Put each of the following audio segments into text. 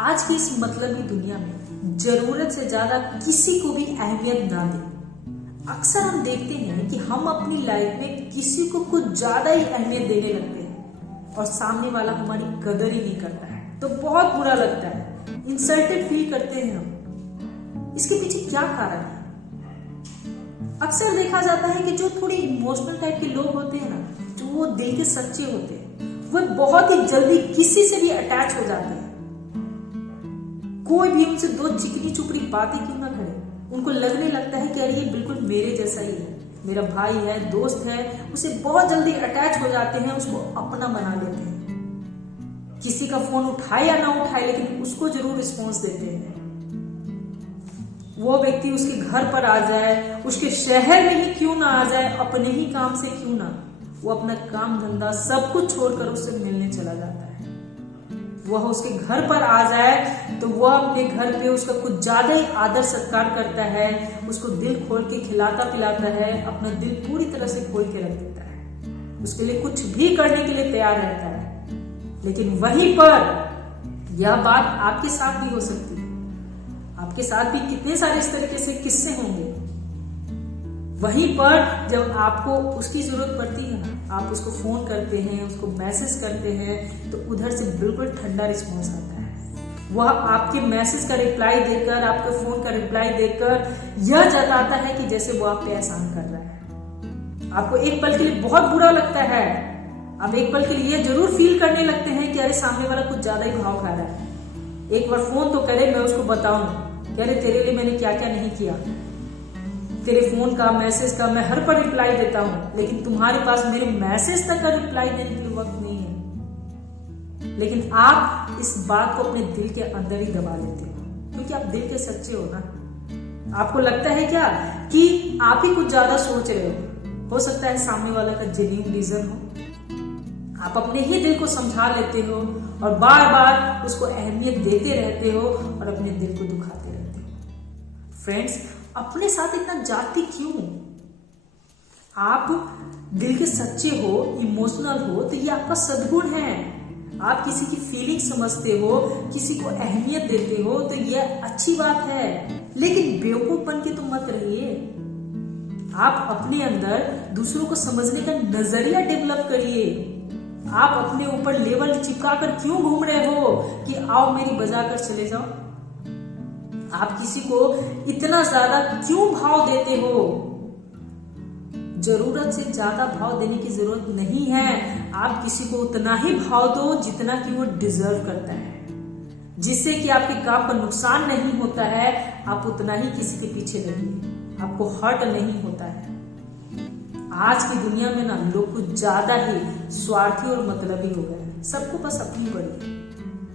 आज की इस मतलबी दुनिया में जरूरत से ज्यादा किसी को भी अहमियत ना दें। अक्सर हम देखते हैं कि हम अपनी लाइफ में किसी को कुछ ज्यादा ही अहमियत देने लगते हैं और सामने वाला हमारी कदर ही नहीं करता है, तो बहुत बुरा लगता है, इंसल्टेड फील करते हैं हम। इसके पीछे क्या कारण है? अक्सर देखा जाता है कि जो थोड़ी इमोशनल टाइप के लोग होते हैं ना, जो वो दिल के सच्चे होते हैं, वो बहुत ही जल्दी किसी से भी अटैच हो जाते हैं। कोई भी उनसे दो चिकनी चुपड़ी बातें क्यों ना करे, उनको लगने लगता है कि अरे ये बिल्कुल मेरे जैसा ही है, मेरा भाई है, दोस्त है, उसे बहुत जल्दी अटैच हो जाते हैं, उसको अपना बना लेते हैं। किसी का फोन उठाए या ना उठाए, लेकिन उसको जरूर रिस्पॉन्स देते हैं। वो व्यक्ति उसके घर पर आ जाए, उसके शहर में ही क्यों ना आ जाए, अपने ही काम से क्यों ना, वो अपना काम धंधा सब कुछ छोड़कर उससे मिलने चला जाता है। वह उसके घर पर आ जाए तो वह अपने घर पे उसका कुछ ज्यादा ही आदर सत्कार करता है, उसको दिल खोल के खिलाता पिलाता है, अपना दिल पूरी तरह से खोल के रख देता है, उसके लिए कुछ भी करने के लिए तैयार रहता है। लेकिन वहीं पर यह बात आपके साथ भी हो सकती है। आपके साथ भी कितने सारे इस तरीके से किस्से होंगे। वहीं पर जब आपको उसकी जरूरत पड़ती है ना, आप उसको फोन करते हैं, उसको मैसेज करते हैं, तो उधर से बिल्कुल ठंडा रिस्पॉन्स आता है। वह आपके मैसेज का रिप्लाई देकर, आपके फोन का रिप्लाई देकर यह जताता है कि जैसे वो आप पे एहसान कर रहा है। आपको एक पल के लिए बहुत बुरा लगता है, आप एक पल के लिए यह जरूर फील करने लगते हैं कि अरे सामने वाला कुछ ज्यादा ही भाव खा रहा है, एक बार फोन तो करे, मैं उसको बताऊं कि अरे तेरे लिए मैंने क्या क्या नहीं किया। तेरे फोन का, मैसेज का मैं हर पर रिप्लाई देता हूं, लेकिन तुम्हारे पास मेरे मैसेज तक का रिप्लाई देने के लिए वक्त नहीं है। लेकिन आप इस बात को अपने दिल के अंदर ही दबा लेते हो, क्योंकि आप दिल के सच्चे हो ना। आपको लगता है क्या कि आप ही कुछ ज्यादा सोच रहे हो सकता है सामने वाला का जेन्युइन रीजन हो। आप अपने ही दिल को समझा लेते हो और बार बार उसको अहमियत देते रहते हो और अपने दिल को दुखाते रहते हो। फ्रेंड्स, अपने साथ इतना जाती क्यों? आप दिल के सच्चे हो, इमोशनल हो, तो ये आपका सद्गुण है। आप किसी की फीलिंग समझते हो, किसी को अहमियत देते हो, तो ये अच्छी बात है। लेकिन बेवकूफ बन के तो मत रहिए। आप अपने अंदर दूसरों को समझने का नजरिया डेवलप करिए। आप अपने ऊपर लेवल चिपका कर क्यों घूम रहे हो कि आओ मेरी बजा कर चले जाओ? आप किसी को इतना ज्यादा क्यों भाव देते हो? जरूरत से ज्यादा भाव देने की जरूरत नहीं है। आप किसी को उतना ही भाव दो जितना कि वो डिजर्व करता है, जिससे कि आपके काम का नुकसान नहीं होता है। आप उतना ही किसी के पीछे लगिए, आपको हर्ट नहीं होता है। आज की दुनिया में ना लोग कुछ ज्यादा ही स्वार्थी और मतलबी हो गए हैं। सबको बस अपनी बड़ी,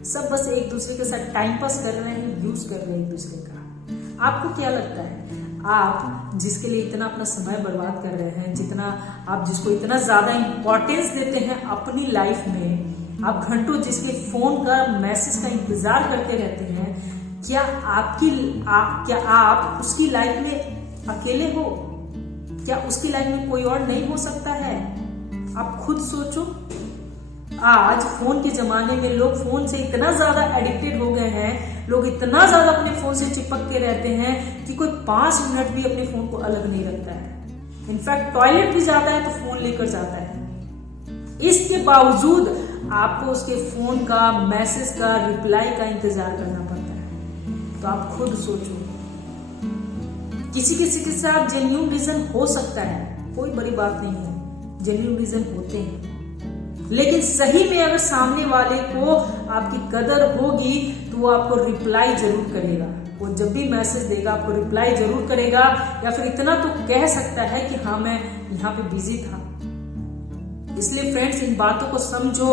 सब बस एक दूसरे के साथ टाइम पास कर रहे हैं, यूज कर रहे हैं एक दूसरे का। आपको क्या लगता है, आप जिसके लिए इतना अपना समय बर्बाद कर रहे हैं, जितना आप जिसको इतना ज्यादा इंपॉर्टेंस देते हैं अपनी लाइफ में, आप घंटों जिसके फोन का, मैसेज का इंतजार करते रहते हैं, क्या आप उसकी लाइफ में अकेले हो? क्या उसकी लाइफ में कोई और नहीं हो सकता है? आप खुद सोचो। आज फोन के जमाने में लोग फोन से इतना ज्यादा एडिक्टेड हो गए हैं, लोग इतना ज्यादा अपने फोन से चिपक के रहते हैं कि कोई 5 मिनट भी अपने फोन को अलग नहीं रखता है। इनफैक्ट टॉयलेट भी जाता है तो फोन लेकर जाता है। इसके बावजूद आपको उसके फोन का, मैसेज का, रिप्लाई का इंतजार करना पड़ता है। तो आप खुद सोचो। किसी किसी के साथ जेन्युइन रीजन हो सकता है, कोई बड़ी बात नहीं है, जेन्युइन रीजन होते हैं। लेकिन सही में अगर सामने वाले को आपकी कदर होगी तो वो आपको रिप्लाई जरूर करेगा। वो जब भी मैसेज देगा आपको रिप्लाई जरूर करेगा, या फिर इतना तो कह सकता है कि हाँ मैं यहाँ पे बिजी था। इसलिए फ्रेंड्स, इन बातों को समझो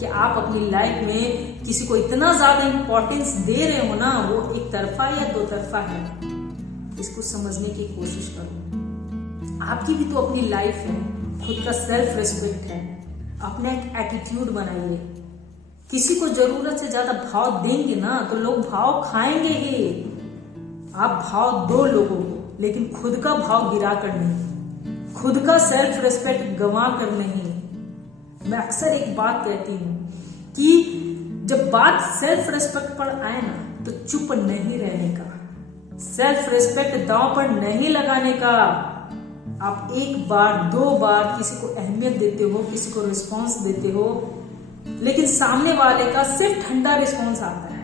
कि आप अपनी लाइफ में किसी को इतना ज्यादा इंपॉर्टेंस दे रहे हो ना, वो एक तरफा या दो तरफा है। इसको समझने की कोशिश करो। आपकी भी तो अपनी लाइफ है, खुद का सेल्फ रिस्पेक्ट है। अपना एक एटीट्यूड बनाइए। किसी को जरूरत से ज्यादा भाव देंगे ना तो लोग भाव खाएंगे ही। आप भाव दो लोगों को, लेकिन खुद का भाव गिरा कर नहीं, खुद का सेल्फ रिस्पेक्ट गंवा कर नहीं। मैं अक्सर एक बात कहती हूं कि जब बात सेल्फ रिस्पेक्ट पर आए ना, तो चुप नहीं रहने का, सेल्फ रिस्पेक्ट दांव पर नहीं लगाने का। आप एक बार दो बार किसी को अहमियत देते हो, किसी को रिस्पॉन्स देते हो, लेकिन सामने वाले का सिर्फ ठंडा रिस्पॉन्स आता है।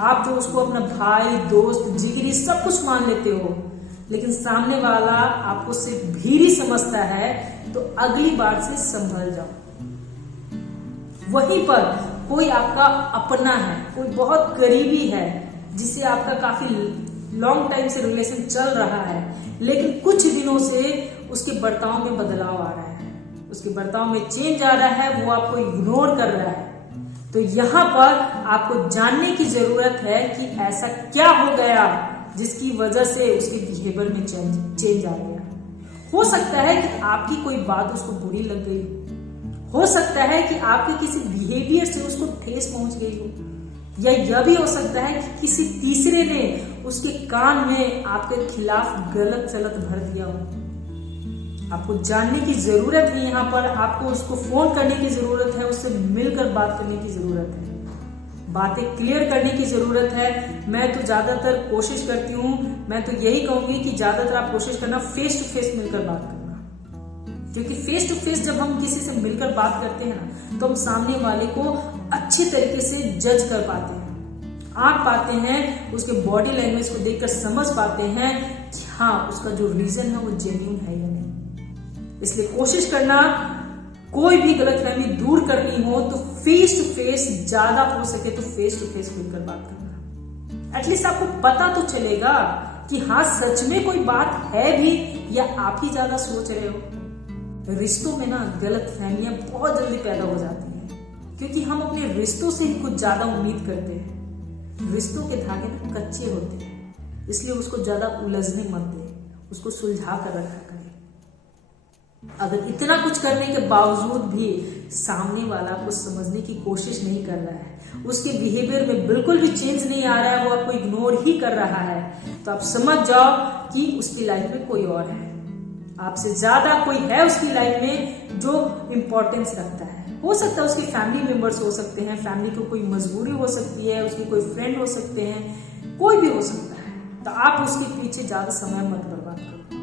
आप जो उसको अपना भाई, दोस्त, जिगरी सब कुछ मान लेते हो, लेकिन सामने वाला आपको सिर्फ भीरी समझता है, तो अगली बार से संभल जाओ। वहीं पर कोई आपका अपना है, कोई बहुत करीबी है, जिससे आपका काफी लॉन्ग टाइम से रिलेशन चल रहा है, लेकिन कुछ दिनों से उसके बर्ताव में बदलाव आ रहा है, उसके बर्ताव में चेंज आ रहा है, वो आपको इग्नोर कर रहा है। तो यहाँ पर आपको जानने की जरूरत है कि ऐसा क्या हो गया जिसकी वजह से उसके बिहेवियर में चेंज आ गया। हो सकता है कि आपकी कोई बात उसको बुरी लग गई, हो सकता है कि आपके किसी बिहेवियर से उसको ठेस पहुंच गई हो, या यह भी हो सकता है कि किसी तीसरे ने उसके कान में आपके खिलाफ गलत सलत भर दिया हो। आपको जानने की जरूरत है, यहाँ पर आपको उसको फोन करने की जरूरत है, उससे मिलकर बात करने की जरूरत है, बातें क्लियर करने की जरूरत है। मैं तो ज्यादातर कोशिश करती हूँ, मैं तो यही कहूंगी कि ज्यादातर आप कोशिश करना फेस टू फेस मिलकर बात करना, क्योंकि फेस टू फेस जब हम किसी से मिलकर बात करते हैं ना, तो हम सामने वाले को अच्छे तरीके से जज कर पाते हैं, आंक पाते हैं, उसके बॉडी लैंग्वेज को देखकर समझ पाते हैं कि हाँ, उसका जो रीजन है वो जेन्युइन है या नहीं। इसलिए कोशिश करना, कोई भी गलतफहमी दूर करनी हो तो फेस टू फेस, ज्यादा हो सके तो फेस टू फेस मिलकर बात करना। एटलीस्ट आपको पता तो चलेगा कि हाँ, सच में कोई बात है भी, या आप ही ज्यादा सोच रहे हो। रिश्तों में ना गलतफहमियां बहुत जल्दी पैदा हो जाती हैं, क्योंकि हम अपने रिश्तों से ही कुछ ज्यादा उम्मीद करते हैं। रिश्तों के धागे ना कच्चे होते हैं, इसलिए उसको ज्यादा उलझने मत दे, उसको सुलझा कर रखा करें। अगर इतना कुछ करने के बावजूद भी सामने वाला आपको समझने की कोशिश नहीं कर रहा है, उसके बिहेवियर में बिल्कुल भी चेंज नहीं आ रहा है, वो आपको इग्नोर ही कर रहा है, तो आप समझ जाओ कि उसकी लाइफ में कोई और है, आपसे ज्यादा कोई है उसकी लाइफ में जो इंपॉर्टेंस रखता है। हो सकता है उसके फैमिली मेंबर्स हो सकते हैं, फैमिली को कोई मजबूरी हो सकती है, उसके कोई फ्रेंड हो सकते हैं, कोई भी हो सकता है। तो आप उसके पीछे ज्यादा समय मत बर्बाद करो,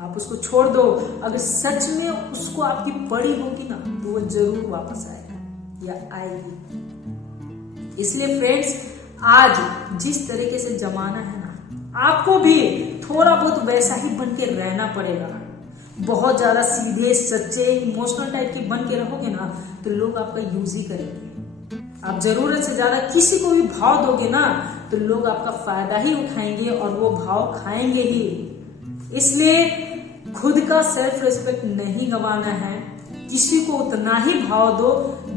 आप उसको छोड़ दो। अगर सच में उसको आपकी पड़ी होगी ना, तो वो जरूर वापस आएगा या आएगी। इसलिए फ्रेंड्स, आज जिस तरीके से जमाना है ना, आपको भी थोड़ा बहुत वैसा ही बन के रहना पड़ेगा। बहुत ज्यादा सीधे सच्चे इमोशनल टाइप के बन के रहोगे ना, तो लोग आपका यूज ही करेंगे। आप जरूरत से ज्यादा किसी को भी भाव दोगे ना, तो लोग आपका फायदा ही उठाएंगे और वो भाव खाएंगे ही। इसलिए खुद का सेल्फ रिस्पेक्ट नहीं गंवाना है, किसी को उतना ही भाव दो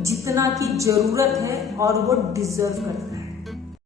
जितना की जरूरत है और वो डिजर्व करता है।